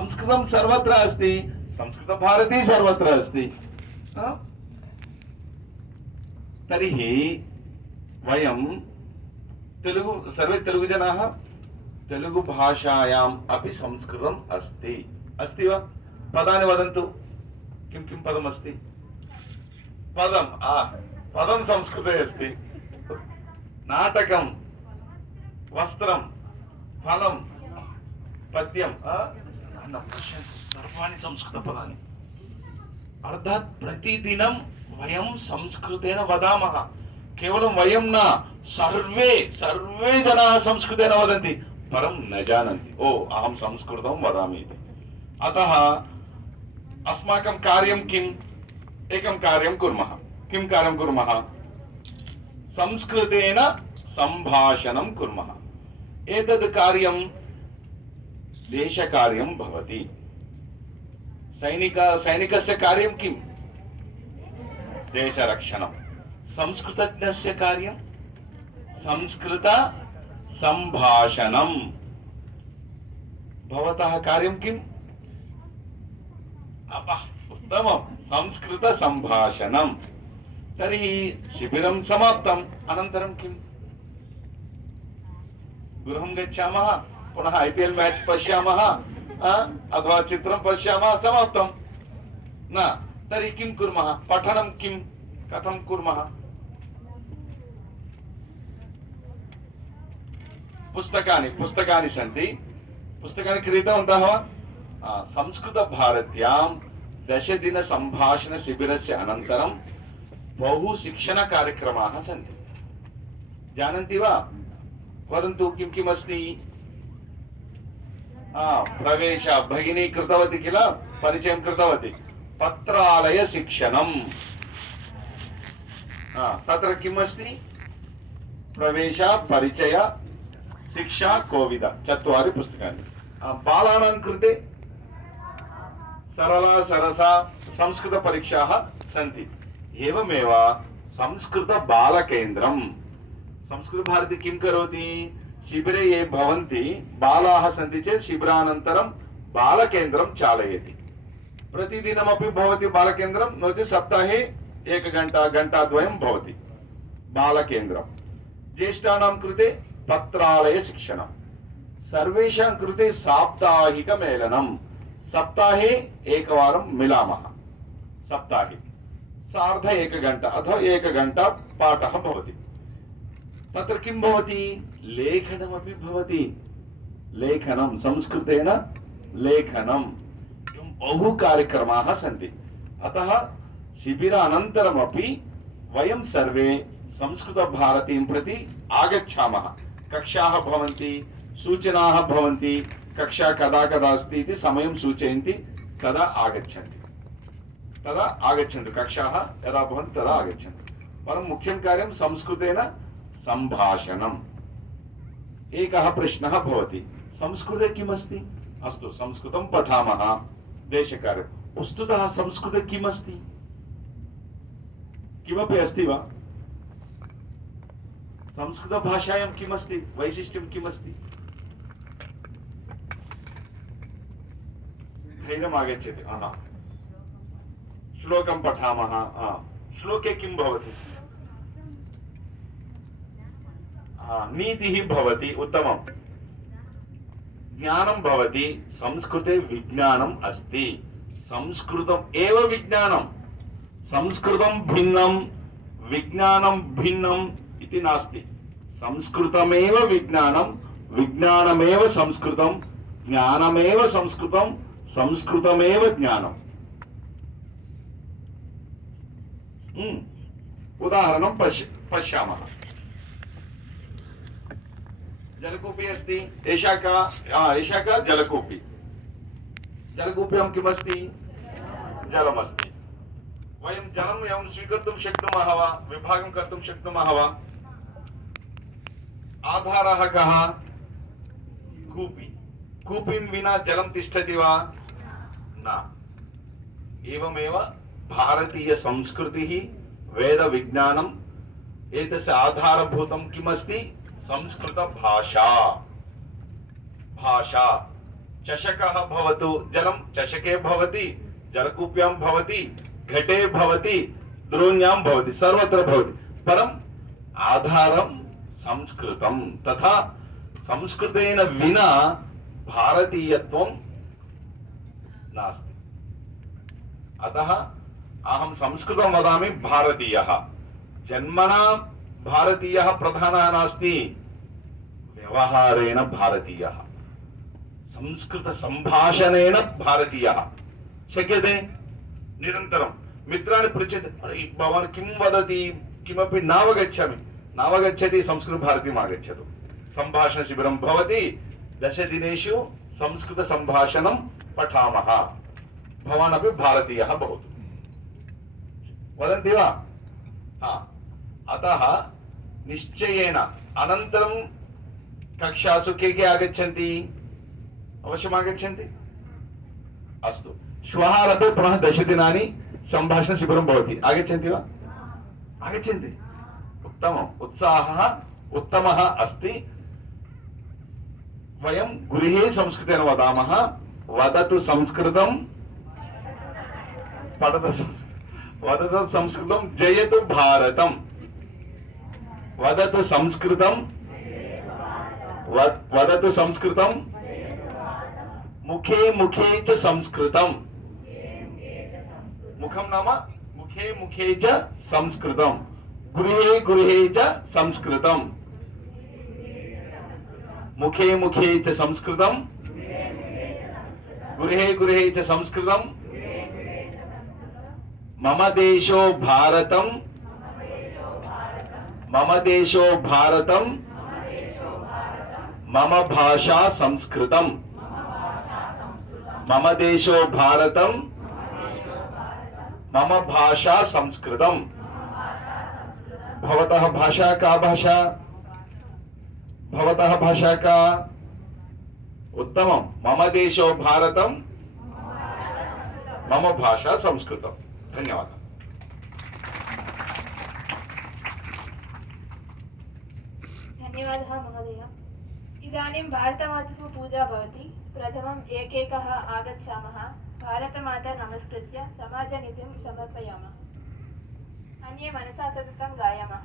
संस्कृतं सर्वत्र अस्ति, संस्कृतभारती सर्वत्र अस्ति। तर्हि वयं तेलुगु सर्वे तेलुगुजनाः तेलुगु भाषायाम् अपि संस्कृतम् अस्ति अस्ति वा? पदानि वदन्तु। किं किं पदमस्ति? पदं संस्कृते अस्ति। नाटकं, वस्त्रं, फलं, पद्यं, सर्वाणि संस्कृतपदानि। अर्थात् प्रतिदिनं वयं संस्कृतेन वदामः। केवलं वयं न, सर्वे जनाः संस्कृतेन वदन्ति, परं न जानन्ति ओ अहं संस्कृतं वदामि इति। अतः अस्माकं कार्यं किम्? एकं कार्यं कुर्मः। किं कार्यं कुर्मः? संस्कृतेन सम्भाषणं कुर्मः। एतद् कार्यं देशकार्यं भवति। सैनिकस्य कार्यं किं? देशरक्षणं। संस्कृतज्ञस्य कार्यं संस्कृत सम्भाषणं। भवतः कार्यं किम्? उत्तमं, संस्कृत सम्भाषणं। तर्हि शिबिरं समाप्तम्, अनन्तरं किम्? गृहं गच्छामः, पुनः IPL मैच पश्यामः, अथवा चित्रं पश्यामः, समाप्तं न। तर्हि किं कुर्मः? पठनं किं कथं कुर्मः? पुस्तकानि सन्ति। पुस्तकानि क्रीतवन्तः वा? संस्कृतभारत्यां 10 दिन सम्भाषण शिबिरस्य अनन्तरं बहु शिक्षणकार्यक्रमाः सन्ति। जानन्ति वा? वदन्तु किं किम् अस्ति? प्रवेश भगिनी कृतवती किल, परिचयं कृतवती। पत्रालय शिक्षणं। तत्र किम् अस्ति? प्रवेश, परिचय, शिक्षा, कोविद, 4 पुस्तकानि। बालानां कृते सरला सरसा संस्कृत परीक्षाः सन्ति। एवमेव संस्कृत बालकेन्द्रं। संस्कृतभारती किं करोति? शिबिरे ये भवन्ति बालाः सन्ति चेत् शिबिरानन्तरं बालकेन्द्रं चालयति। प्रतिदिनमपि भवति बालकेन्द्रं, नो चेत् सप्ताहे 1 घण्टा घण्टाद्वयं भवति बालकेन्द्रं। ज्येष्ठानां कृते पत्रालय शिक्षणं। सर्वेषां कृते साप्ताहिकमेलनं। सप्ताहे एकवारं मिलामः। सप्ताहे सार्ध 1 घण्टा अथवा 1 घण्टा पाठः भवति। तत्र किं भवति? लेखनमपि भवति। लेखनं, संस्कृतेन लेखनं। बहु कार्यक्रमाः सन्ति। अतः शिबिरानन्तरमपि वयं सर्वे संस्कृतभारतीं प्रति आगच्छामः। कक्षाः भवन्ति, सूचनाः भवन्ति, कक्षा कदा अस्ति इति समयं सूचयन्ति, तदा आगच्छन्तु। कक्षाः यदा भवन्ति तदा आगच्छन्तु। परं मुख्यं कार्यं संस्कृतेन सम्भाषणम्। एकः प्रश्नः भवति, संस्कृते किमस्ति? अस्तु, संस्कृतं पठामः, देशकार्यं। वस्तुतः संस्कृते किमस्ति? किमपि अस्ति वा? संस्कृतभाषायां किमस्ति? वैशिष्ट्यं किमस्ति? धैर्यम् आगच्छति। श्लोकं पठामः। श्लोके किं भवति? नीतिः भवति। उत्तमं। ज्ञानं भवति। संस्कृते विज्ञानम् अस्ति। संस्कृतम् एव विज्ञानं। संस्कृतं भिन्नं, विज्ञानं भिन्नम् इति नास्ति। संस्कृतमेव विज्ञानं, विज्ञानमेव संस्कृतं, ज्ञानमेव संस्कृतं, संस्कृतमेव ज्ञानम्। उदाहरणं पश्यामः। जलकूपी अस्ति। एषा का जलकूपी। जलकूप्यां किमस्ति? जलमस्ति। वयं जलं एवं स्वीकर्तुं शक्नुमः वा? विभागं कर्तुं शक्नुमः वा? आधारः कः? कूपी। कूपीं विना जलं तिष्ठति वा? न। एवमेव भारतीय संस्कृतिः, वेद विज्ञानम्, एतस्य आधारभूतं किमस्ति? संस्कृत भाषा। चषकः भवतु, जलं चषके भवति, जलकूप्यां भवति, घटे भवति, द्रोण्यां भवति, सर्वत्र भवति, परम् आधारं संस्कृतं। तथा संस्कृतेन विना भारतीयत्वं नास्ति। अतः अहं संस्कृतं वदामि, भारतीयः। जन्मना भारतीयः प्रधानः नास्ति, व्यवहारेण भारतीयः, संस्कृत संभाषणेन भारतीयः। शक्यते निरन्तरं मित्राणि पृच्छन्ति, अरे भवान् किं वदति, किमपि नावगच्छामि, नावगच्छति, संस्कृतभारतीम् आगच्छतु, सम्भाषणशिबिरं भवति, 10 दिनेषु संस्कृतसम्भाषणं पठामः, भवान् अपि भारतीयः भवतु, वदन्ति वा? अतः निश्चयेन अनन्तरं कक्षासु के आगच्छन्ति? अवश्यम् आगच्छन्ति। अस्तु, श्वः आरभ्य पुनः 10 दिनानि सम्भाषणशिबिरं भवति, आगच्छन्ति वा? आगच्छन्ति, उत्तमम्, उत्साहः उत्तमः अस्ति। वयं गृहे संस्कृतेन वदामः, वदतु संस्कृतं, पठतु संस्कृतं, जयतु भारतम्। वदतु संस्कृतं, वदतु संस्कृतं, मुखे मुखे च संस्कृतं। मुखं नाम मुखे मुखे च संस्कृतं, गृहे गृहे च संस्कृतं, मुखे मुखे च संस्कृतं, गृहे गृहे च संस्कृतं। मम देशो भारतं, मम देशो भारतं, मम भाषा संस्कृतं, मम देशो भारतं, मम भाषा संस्कृतं। भवतः भाषा का भाषा? भवतः भाषा का? उत्तमं, मम देशो भारतं, मम भाषा संस्कृतं। धन्यवादः। धन्यवादः महोदय। इदानीं भारतमातुः पूजा भवति। प्रथमम् एकैकः आगच्छामः, भारतमाता नमस्कृत्य समाजनिधिं समर्पयामः, अन्ये मनसा सततं गायामः।